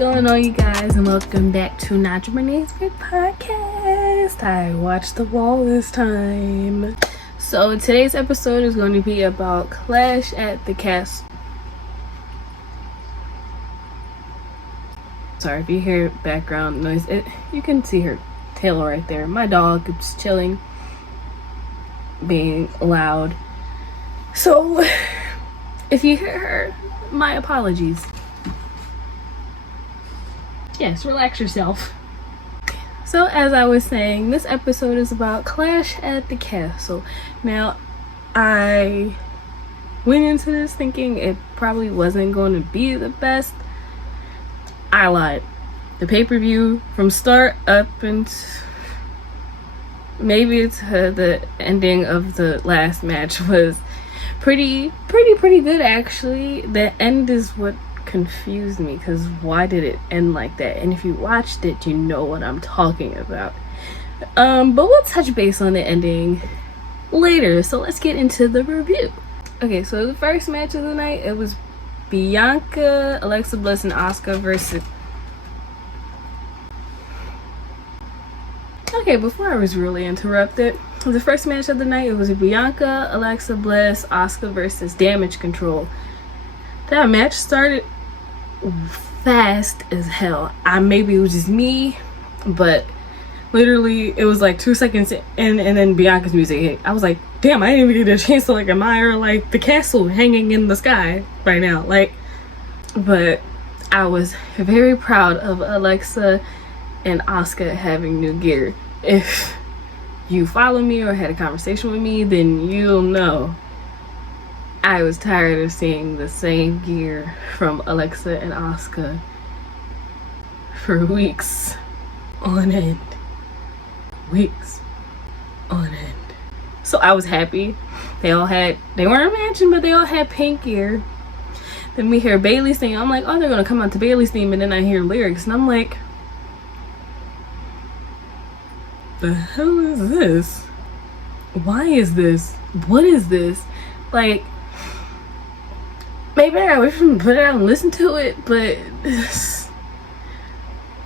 going on, you guys, and welcome back to Naja Brinee's Great Podcast. I watched The Wall this time. So today's episode is going to be about Clash at the Castle. Sorry if you hear background noise. You can see her tail right there. My dog is chilling, being loud. So if you hear her, my apologies. Yes, relax yourself. So as I was saying, this episode is about Clash at the Castle. Now, I went into this thinking it probably wasn't going to be the best. I lied. The pay-per-view from start up and maybe it's the ending of the last match was pretty good, actually. The end is what confused me, because why did it end like that? And if you watched it, you know what I'm talking about. But we'll touch base on the ending later, so let's get into the review. Okay, so the first match of the night, it was Bianca, Alexa Bliss, and Asuka versus... Okay, before I was really interrupted, the first match of the night, it was Bianca, Alexa Bliss, Asuka versus Damage Control. That match started fast as hell. Maybe it was just me, but literally it was like 2 seconds in, and then Bianca's music hit. I was like, damn, I didn't even get a chance to like admire like the castle hanging in the sky right now. But I was very proud of Alexa and Asuka having new gear. If you follow me or had a conversation with me, then you'll know I was tired of seeing the same gear from Alexa and Asuka for weeks on end. Weeks on end. So I was happy. They weren't matching, but they all had pink gear. Then we hear Bayley's theme. I'm like, oh, they're gonna come out to Bayley's theme, and then I hear lyrics, and I'm like, the hell is this? Why is this? What is this? Like, maybe I wish we put it out and listen to it, but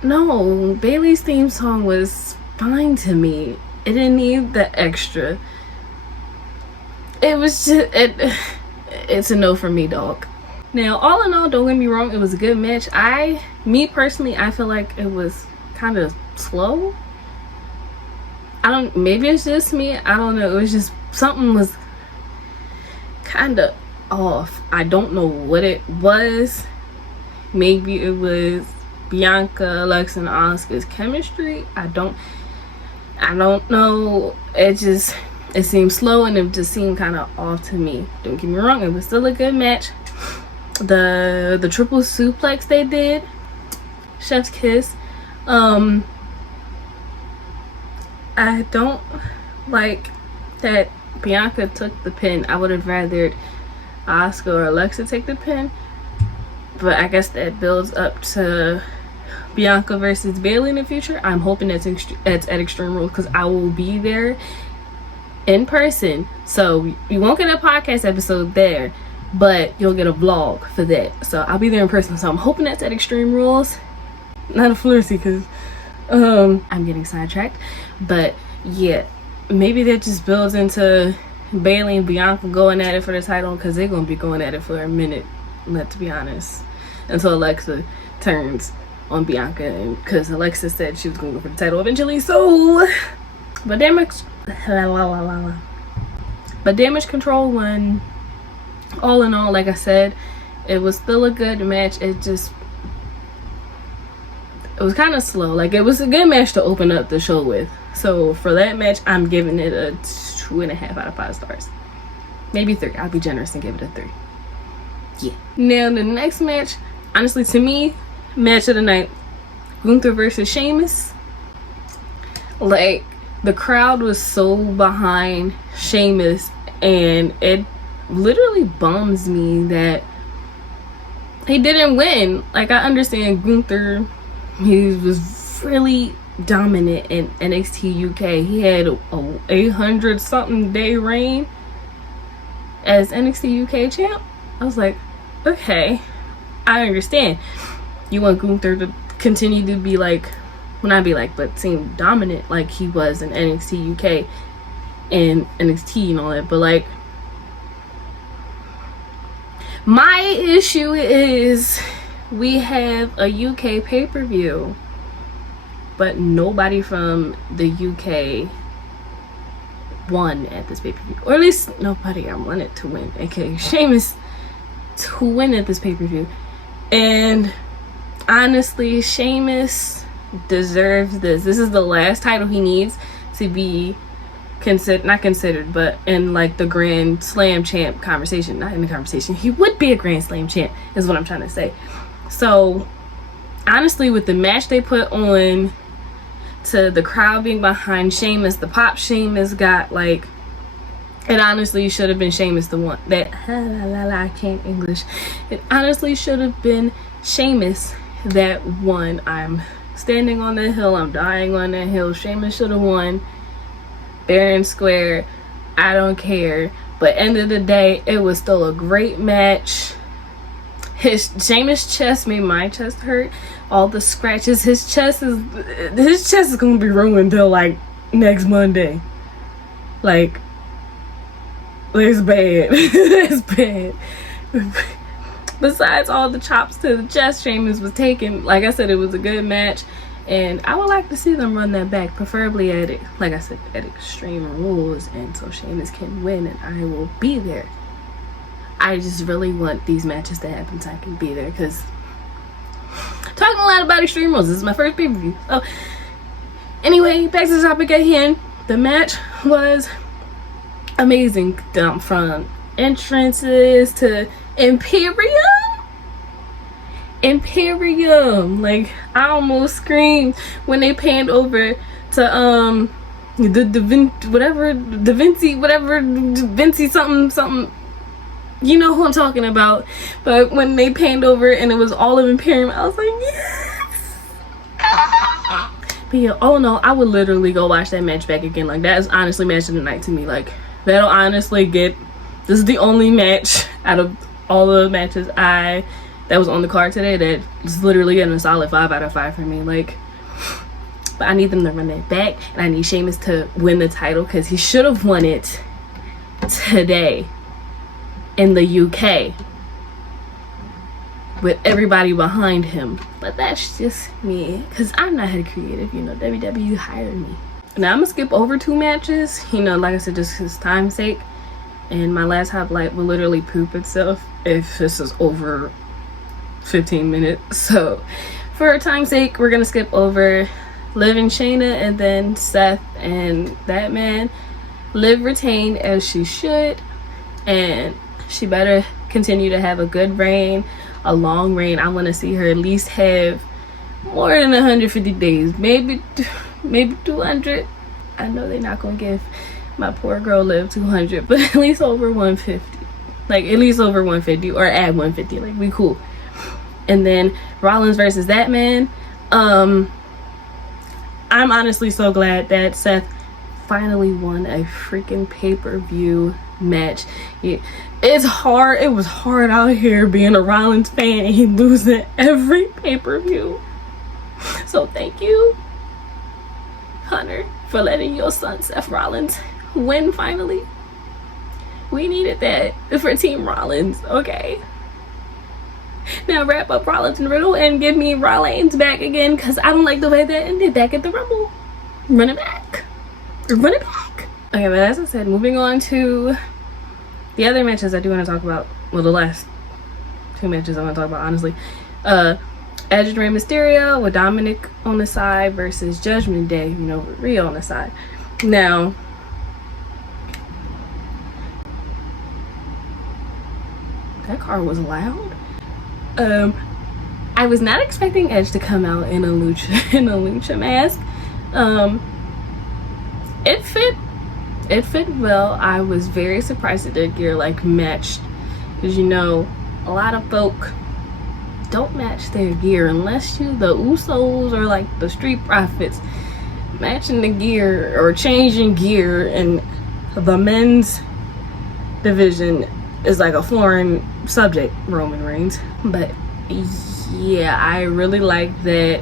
no, Bayley's theme song was fine to me. It didn't need the extra. It was just, it's a no for me, dog. Now, all in all, don't get me wrong, it was a good match. Me personally, I feel like it was kind of slow. Maybe it's just me, I don't know. It was just, something was kind of off. I don't know what it was. Maybe it was Bianca, Alexa, and Asuka's chemistry. I don't know. It seemed slow, and it just seemed kind of off to me. Don't get me wrong, it was still a good match. The triple suplex they did, chef's kiss. I don't like that Bianca took the pin. I would have rathered Asuka or Alexa take the pin, but I guess that builds up to Bianca versus Bayley in the future. I'm hoping that's at Extreme Rules, because I will be there in person. So you won't get a podcast episode there, but you'll get a vlog for that. So I'll be there in person. So I'm hoping that's at Extreme Rules, not a Flurry, because I'm getting sidetracked. But yeah, maybe that just builds into Bayley and Bianca going at it for the title, because they're gonna be going at it for a minute, let's be honest, until Alexa turns on Bianca, and because Alexa said she was gonna go for the title eventually. So but damage control won. All in all, like I said, it was still a good match. It was kind of slow. Like, it was a good match to open up the show with. So for that match, I'm giving it a 2.5 out of 5 stars. Maybe 3. I'll be generous and give it a 3. Yeah. Now the next match, honestly, to me, match of the night, Gunther versus Sheamus. Like, the crowd was so behind Sheamus, and it literally bums me that he didn't win. Like, I understand Gunther, he was really dominant in NXT UK. He had a 800 something day reign as NXT UK champ. I was like, okay, I understand. You want Gunther to continue to be like, well, not be like, but seem dominant like he was in NXT UK and NXT and all that. But like, my issue is we have a UK pay-per-view, but nobody from the UK won at this pay-per-view, or at least nobody I wanted to win, aka Sheamus, to win at this pay-per-view. And honestly, Sheamus deserves this. This is the last title he needs to be not considered, but in like the Grand Slam champ conversation. Not in the conversation, he would be a Grand Slam champ is what I'm trying to say. So honestly, with the match they put on, to the crowd being behind Sheamus, the pop Sheamus got, like, it honestly should have been Sheamus the one that I can't English. It honestly should have been Sheamus that won. I'm standing on the hill, I'm dying on that hill. Sheamus should have won fair and square. I don't care. But end of the day, it was still a great match. Sheamus' chest made my chest hurt. All the scratches, his chest is gonna be ruined till like next Monday. Like, it's bad. It's bad. Besides all the chops to the chest Sheamus was taking, like I said, it was a good match, and I would like to see them run that back, preferably at it, like I said, at Extreme Rules, and so Sheamus can win, and I will be there. I just really want these matches to happen so I can be there, because talking a lot about Extreme Rules, this is my first pay-per-view. So anyway, back to the topic at hand. The match was amazing, from entrances to Imperium. Like, I almost screamed when they panned over to Da Vinci something. You know who I'm talking about. But when they panned over and it was all of Imperium, I was like, yes. But yeah, oh no, I would literally go watch that match back again. Like, that is honestly match of the night to me. Like, that'll honestly get, this is the only match out of all the matches that was on the card today that is literally getting a solid 5 out of 5 for me. Like, but I need them to run that back, and I need Sheamus to win the title, because he should have won it today in the UK with everybody behind him. But that's just me, because I'm not head creative. You know, WWE hired me. Now I'm gonna skip over 2 matches, you know, like I said, just because time's sake, and my laptop light will literally poop itself if this is over 15 minutes. So for time's sake, we're gonna skip over Liv and Shayna, and then Seth and that man. Liv retained, as she should, and she better continue to have a good reign, a long reign. I want to see her at least have more than 150 days, maybe 200. I know they're not gonna give my poor girl Liv 200, but at least over 150. Like, at least over 150, or at 150. Like, we cool. And then Rollins versus that man. I'm honestly so glad that Seth finally won a freaking pay-per-view match. It's hard. It was hard out here being a Rollins fan and he losing every pay-per-view. So thank you, Hunter, for letting your son Seth Rollins win finally. We needed that for Team Rollins, okay? Now wrap up Rollins and Riddle and give me Rollins back again, because I don't like the way that ended back at the Rumble. Run it back. Run it back. Okay, but as I said, moving on to the other matches I do want to talk about. Well, the last 2 matches I want to talk about, honestly. Edge and Rey Mysterio with Dominic on the side versus Judgment Day, you know, with Rhea on the side. Now, that car was loud. I was not expecting Edge to come out in a lucha mask. It fit well. I was very surprised that their gear like matched, because you know a lot of folk don't match their gear unless you the Usos or like the Street Profits. Matching the gear or changing gear in the men's division is like a foreign subject, Roman Reigns. But yeah, I really like that.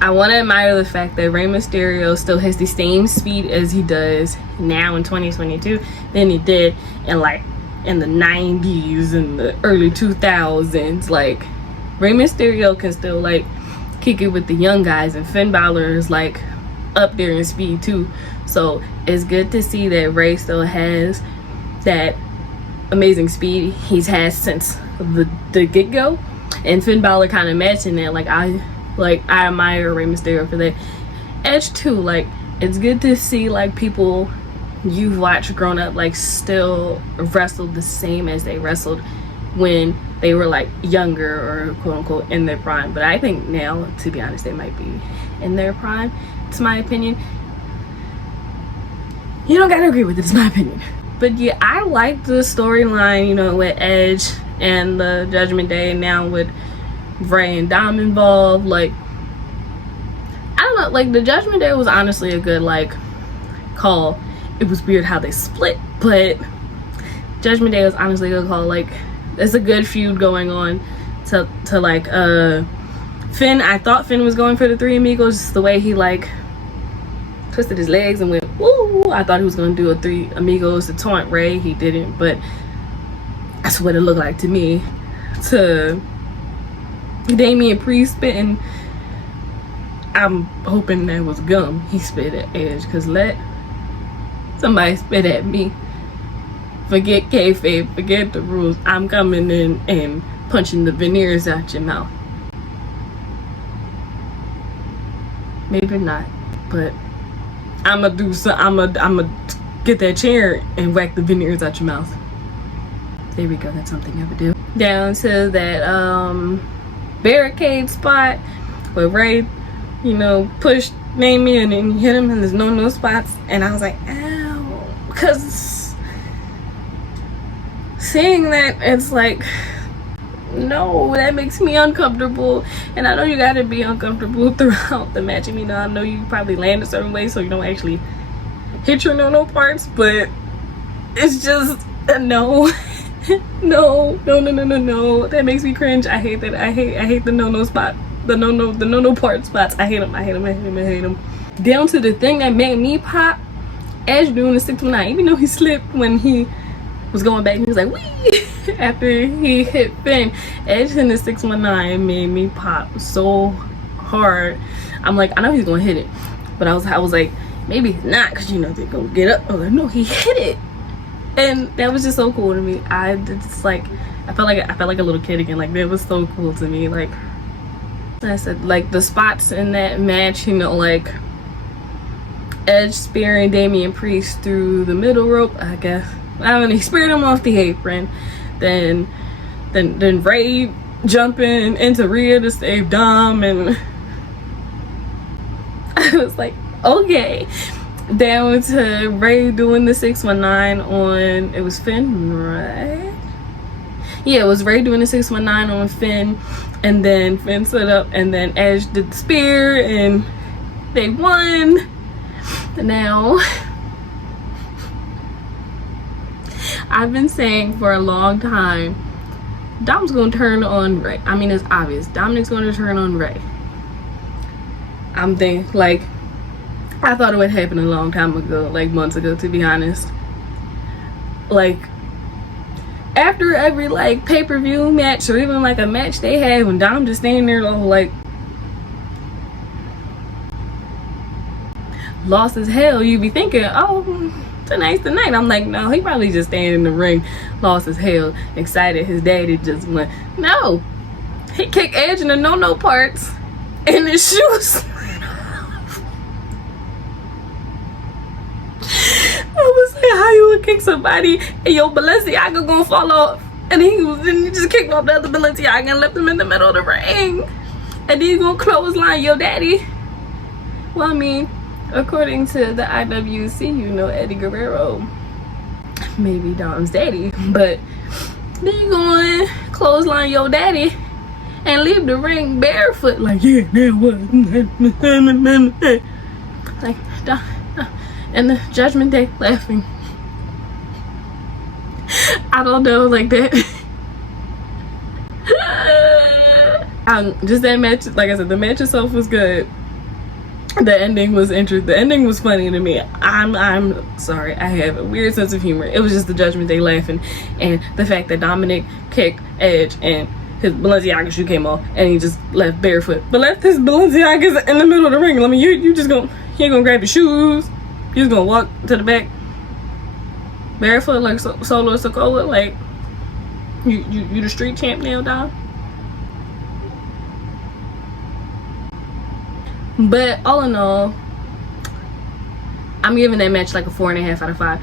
I want to admire the fact that Rey Mysterio still has the same speed as he does now in 2022 than he did in the 90s and the early 2000s. Like, Rey Mysterio can still like kick it with the young guys, and Finn Balor is like up there in speed too. So it's good to see that Rey still has that amazing speed he's had since the get-go, and Finn Balor kind of matching that. I admire Rey Mysterio for that. Edge too, like, it's good to see like people you've watched grown up like still wrestle the same as they wrestled when they were like younger or quote unquote in their prime. But I think now, to be honest, they might be in their prime. It's my opinion. You don't gotta agree with it, it's my opinion. But yeah, I like the storyline, you know, with Edge and the Judgment Day, now with Rey and Dom involved. Like, I don't know, like the Judgment Day was honestly a good like call. It was weird how they split, but Judgment Day was honestly a good call. Like, there's a good feud going on to like Finn. I thought Finn was going for the Three Amigos, just the way he like twisted his legs and went woo. I thought he was gonna do a Three Amigos to taunt Rey. He didn't, but that's what it looked like to me. To Damian Priest spitting, I'm hoping that was gum he spit at Edge, because let somebody spit at me, forget kayfabe, forget the rules, I'm coming in and punching the veneers out your mouth. Maybe not, but I'ma do so. I'ma get that chair and whack the veneers out your mouth. There we go, that's something I would do. Down to that barricade spot where Rey, you know, pushed Damian and hit him in his no spots, and I was like, ow, because seeing that, it's like, no, that makes me uncomfortable. And I know you gotta be uncomfortable throughout the match. I mean, I know you probably land a certain way so you don't actually hit your no parts, but it's just a no. No, that makes me cringe. I hate that. I hate the no spot, the no part spots. I hate them. Down to the thing that made me pop, Edge doing the 619, even though he slipped when he was going back and he was like wee after he hit Finn. Edge in the 619 made me pop so hard. I'm like, I know he's gonna hit it, but I was like, maybe it's not, because you know they're gonna get up. I was like, no, he hit it. And that was just so cool to me. I felt like a little kid again. Like, that was so cool to me. Like I said, like the spots in that match, you know, like Edge spearing Damian Priest through the middle rope, I guess. I mean, he speared him off the apron. Then Rey jumping into Rhea to save Dom, and I was like, okay. Down to Rey doing the 619 on, it was Finn, right? Yeah, it was Rey doing the 619 on Finn, and then Finn stood up, and then Edge did the spear, and they won. Now, I've been saying for a long time, Dom's gonna turn on Rey. I mean, it's obvious. Dominic's gonna turn on Rey. I'm thinking, like, I thought it would happen a long time ago, like months ago, to be honest. Like, after every like pay-per-view match, or even like a match they had, when Dom just standing there like lost as hell, you be thinking, oh, tonight's the night. I'm like, no, he probably just standing in the ring, lost as hell, excited his daddy just went. No, he kicked Edge in the no parts, and his shoes. I was like, how you would kick somebody and your Balenciaga gonna fall off? And then he just kicked off the other Balenciaga and left him in the middle of the ring. And then you gonna clothesline your daddy? Well, I mean, according to the IWC, you know, Eddie Guerrero, maybe Dom's daddy, but then you gonna clothesline your daddy and leave the ring barefoot, like, yeah, that was like, Dom. And the Judgment Day laughing. I don't know, like that. Just that match, like I said, the match itself was good. The ending was interesting. The ending was funny to me. I'm sorry, I have a weird sense of humor. It was just the Judgment Day laughing, and the fact that Dominic kicked Edge and his Balenciaga shoe came off and he just left barefoot, but left his Balenciagas in the middle of the ring. I mean, you ain't gonna grab your shoes. You just gonna walk to the back barefoot like Solo Sikoa? Like you the street champ now, dog? But all in all, I'm giving that match like a 4.5 out of 5.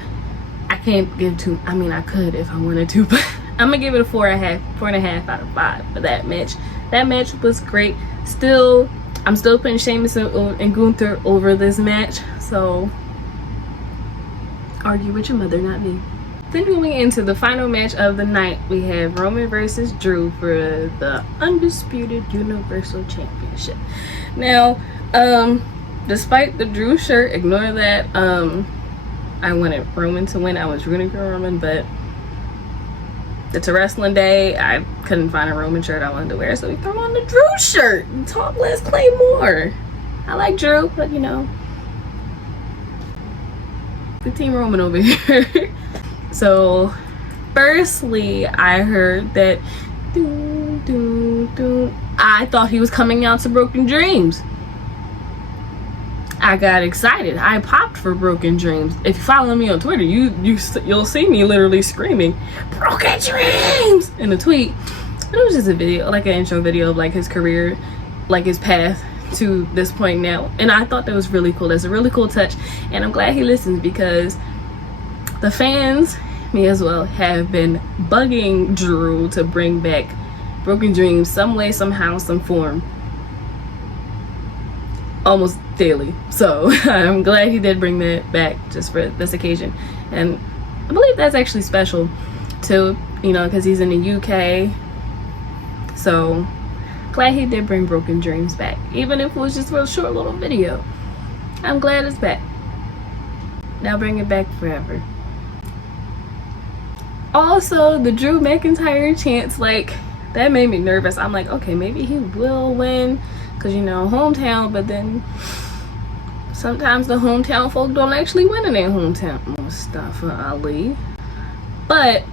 I can't give 2. I mean, I could if I wanted to, but I'm gonna give it a 4.5 out of 5 for that match. That match was great. I'm still putting Sheamus and Gunther over this match. So argue with your mother, not me. Then moving into the final match of the night, we have Roman versus Drew for the Undisputed Universal Championship. Now, despite the Drew shirt, ignore that. I wanted Roman to win. I was rooting for Roman, but it's a wrestling day. I couldn't find a Roman shirt I wanted to wear, so we threw on the Drew shirt. Talk less, play more. I like Drew, but you know, the Team Roman over here. So, firstly, I heard that I thought he was coming out to Broken Dreams. I got excited. I popped for Broken Dreams. If you follow me on Twitter, you'll see me literally screaming "Broken Dreams" in a tweet. It was just a video, like an intro video of like his career, like his path to this point now. And I thought that was really cool. That's a really cool touch, and I'm glad he listens, because the fans, me as well, have been bugging Drew to bring back Broken Dreams some way, somehow, some form, almost daily. So I'm glad he did bring that back just for this occasion. And I believe that's actually special too, you know, because he's in the UK. So glad he did bring Broken Dreams back, even if it was just for a short little video. I'm glad it's back. Now bring it back forever. Also, the Drew McIntyre chants, like, that made me nervous. I'm like, okay, maybe he will win, because, you know, hometown, but then sometimes the hometown folk don't actually win in their hometown. Mustafa Ali. But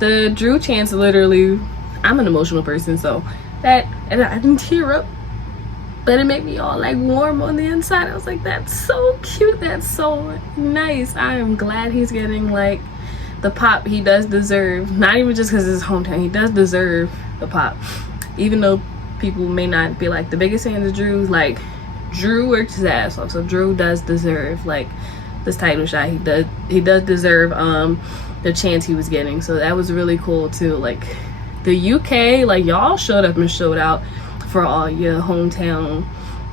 the Drew chants, literally, I'm an emotional person, so that, and I didn't tear up, but it made me all like warm on the inside. I was like, that's so cute, that's so nice. I am glad he's getting like the pop he does deserve. Not even just because it's his hometown, he does deserve the pop. Even though people may not be like the biggest fans of Drew, like Drew worked his ass off, so Drew does deserve like this title shot. He does deserve the chance he was getting. So that was really cool too. Like the UK, like y'all showed up and showed out for all your hometown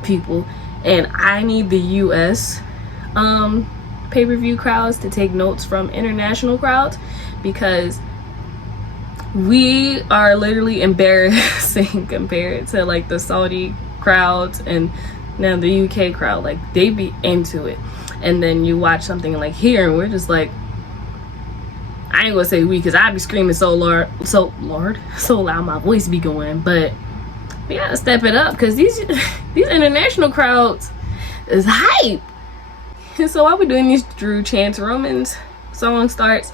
people, and I need the US pay-per-view crowds to take notes from international crowds, because we are literally embarrassing compared to like the Saudi crowds and now the UK crowd. Like they be into it, and then you watch something like here and we're just like, I ain't gonna say we, because I be screaming so loud my voice be going, but we gotta step it up, because these international crowds is hype. And so while we're doing these Drew chants, Roman's song starts.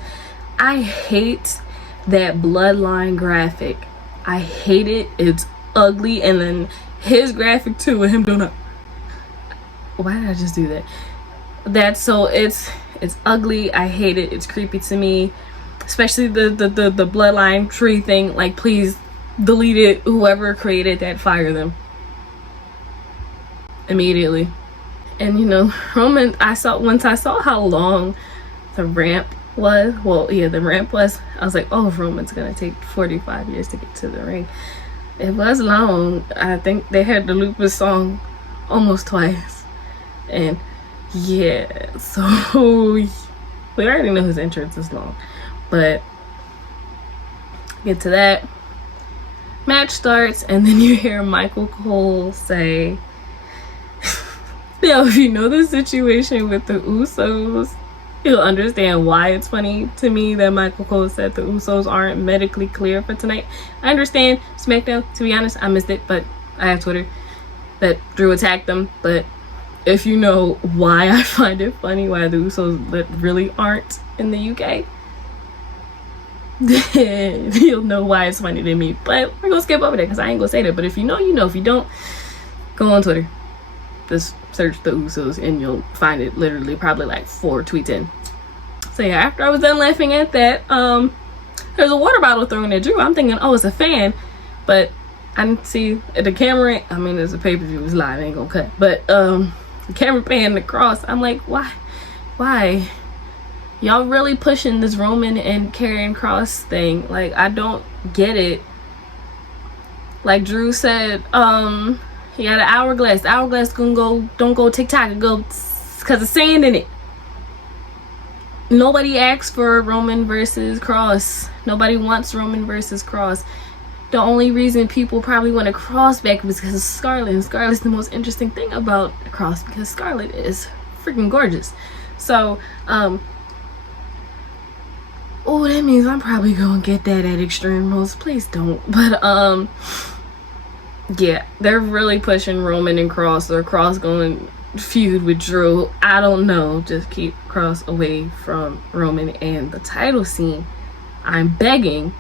I hate that bloodline graphic. I hate it. It's ugly. And then his graphic too, with him doing a, why did I just do that? That's so, it's ugly. I hate it. It's creepy to me, especially the bloodline tree thing. Like, please delete it. Whoever created that, fire them immediately. And you know, Roman, once I saw how long the ramp was, the ramp was, I was like, oh, Roman's gonna take 45 years to get to the ring. It was long. I think they had to loop his song almost twice. And yeah, so we already know his entrance is long, but get to that. Match starts, and then you hear Michael Cole say, now, if you know the situation with the Usos, you'll understand why it's funny to me that Michael Cole said the Usos aren't medically clear for tonight. I understand SmackDown, to be honest, I missed it, but I have Twitter that Drew attacked them. But if you know why I find it funny, why the Usos really aren't in the UK, then you'll know why it's funny to me. But we're gonna skip over that because I ain't gonna say that. But if you know, you know. If you don't, go on Twitter, just search the Usos and you'll find it literally probably like 4 tweets in. So yeah, after I was done laughing at that, there's a water bottle thrown at Drew. I'm thinking, oh, it's a fan, but I didn't see the camera. I mean, there's a pay-per-view, it's live, I ain't gonna cut. But the camera panned across. I'm like, why? Y'all really pushing this Roman and Karrion Kross thing. Like, I don't get it. Like Drew said, he got an hourglass. The hourglass don't go TikTok. It go because of sand in it. Nobody asked for Roman versus Kross. Nobody wants Roman versus Kross. The only reason people probably want to Kross back was because of Scarlett. And Scarlett's the most interesting thing about Kross because Scarlett is freaking gorgeous. So, oh, that means I'm probably gonna get that at Extreme Rules. Please don't. But yeah, they're really pushing Roman and Kross, or Kross going feud with Drew. I don't know. Just keep Kross away from Roman and the title scene. I'm begging.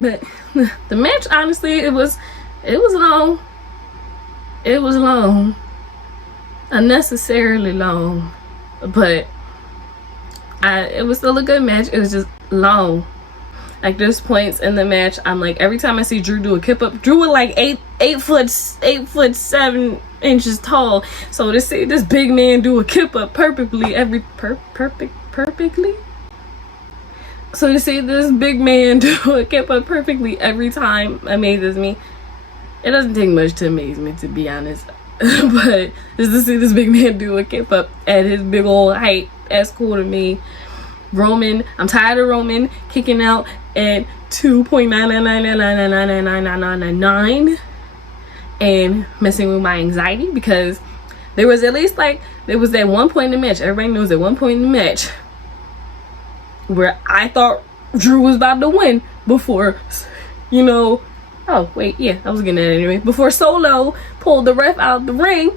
But the match, honestly, it was long. It was long. Unnecessarily long. But it was still a good match. It was just long. Like, there's points in the match I'm like, every time I see Drew do a kip up, Drew was like 8 foot 7 inches tall, so to see this big man do a kip up perfectly perfectly, so to see this big man do a kip up perfectly every time amazes me. It doesn't take much to amaze me, to be honest. But just to see this big man do a kip up at his big old height, that's cool to me. Roman, I'm tired of Roman kicking out at 2.999999999 and messing with my anxiety, because there was at least like, there was that one point in the match, everybody knows that one point in the match where I thought Drew was about to win before, you know, oh wait, yeah, I was getting that anyway, before Solo pulled the ref out the ring.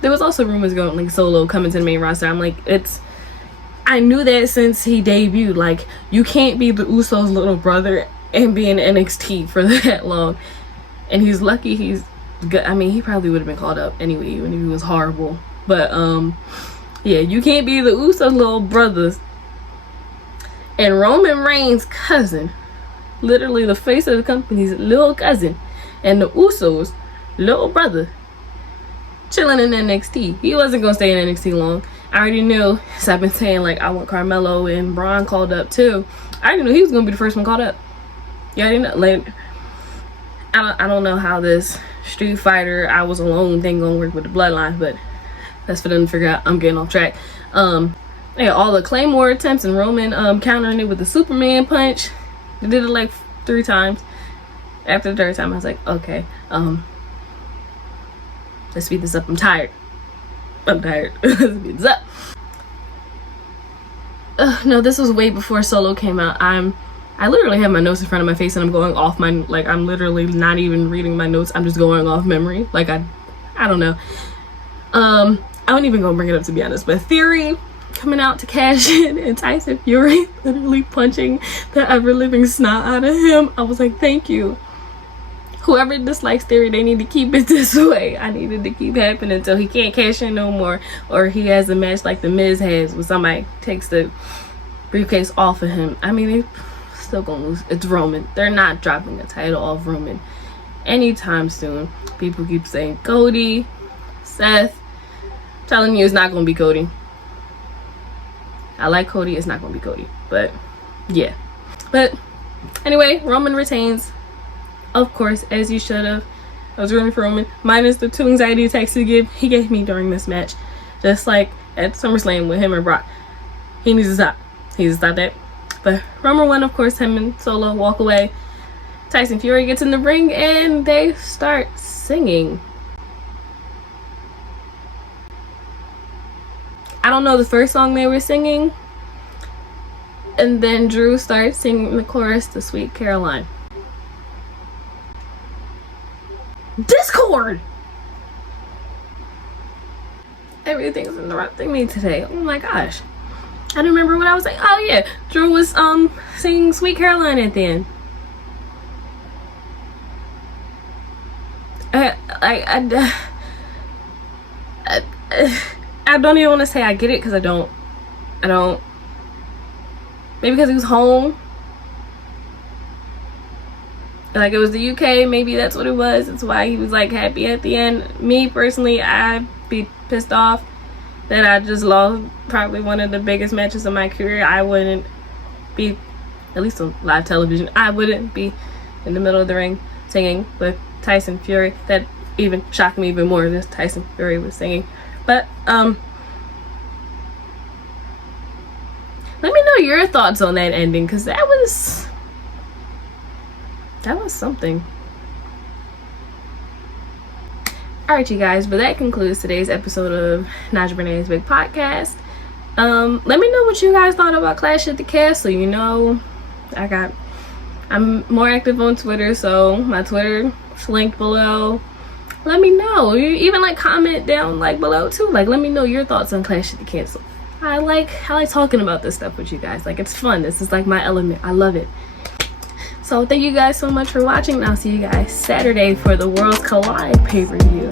There was also rumors going like Solo coming to the main roster. I'm like, I knew that since he debuted. Like, you can't be the Usos' little brother and be in NXT for that long. And he's lucky he's good. I mean, he probably would have been called up anyway when he was horrible. But yeah, you can't be the Usos' little brothers and Roman Reigns' cousin, literally the face of the company's little cousin, and the Usos' little brother chilling in NXT. He wasn't gonna stay in NXT long. I already knew, so I've been saying like I want Carmelo and Braun called up too. I already knew he was gonna be the first one called up. Yeah, I didn't know. Like, I don't know how this Street Fighter I was alone thing gonna work with the bloodline, but that's for them to figure out. I'm getting off track. Yeah, all the Claymore attempts and Roman countering it with the Superman punch. They did it like 3 times. After the 3rd time, I was like, okay, let's speed this up. I'm tired. Let's speed this up. No, this was way before Solo came out. I literally have my notes in front of my face and I'm going off my, like, I'm literally not even reading my notes. I'm just going off memory. Like, I don't know. I wasn't even gonna bring it up, to be honest, but Theory coming out to cash in and Tyson Fury literally punching the ever-living snot out of him. I was like, thank you. Whoever dislikes Theory, they need to keep it this way. I needed to keep happening until he can't cash in no more, or he has a match like The Miz has where somebody takes the briefcase off of him. I mean, they still gonna lose. It's Roman. They're not dropping the title off Roman anytime soon. People keep saying Cody, Seth. I'm telling you, it's not gonna be Cody. I like Cody. It's not gonna be Cody. But yeah. But anyway, Roman retains. Of course, as you should have. I was rooting for Roman, minus the 2 anxiety attacks he gave me during this match. Just like at SummerSlam with him and Brock. He needs to stop. He needs to stop that. But Roman won, of course. Him and Solo walk away. Tyson Fury gets in the ring and they start singing. I don't know the first song they were singing, and then Drew started singing the chorus to Sweet Caroline. Discord! Everything's interrupting me today. Oh my gosh. I don't remember what I was saying. Oh yeah, Drew was singing Sweet Caroline at the end. I don't even want to say I get it, because I don't. Maybe because he was home. Like, it was the UK, maybe that's what it was. That's why he was like happy at the end. Me personally, I'd be pissed off that I just lost probably one of the biggest matches of my career. I wouldn't be, at least on live television, I wouldn't be in the middle of the ring singing with Tyson Fury. That even shocked me even more, that Tyson Fury was singing. But let me know your thoughts on that ending, because that was something. Alright, you guys, but that concludes today's episode of Naja Brinee's Big Podcast. Let me know what you guys thought about Clash at the Castle. You know, I'm more active on Twitter, so my Twitter is linked below. Let me know. You even like comment down like below too. Like, let me know your thoughts on Clash at the Castle. I like talking about this stuff with you guys. Like, it's fun. This is like my element. I love it. So thank you guys so much for watching, and I'll see you guys Saturday for the Worlds Collide pay-per-view.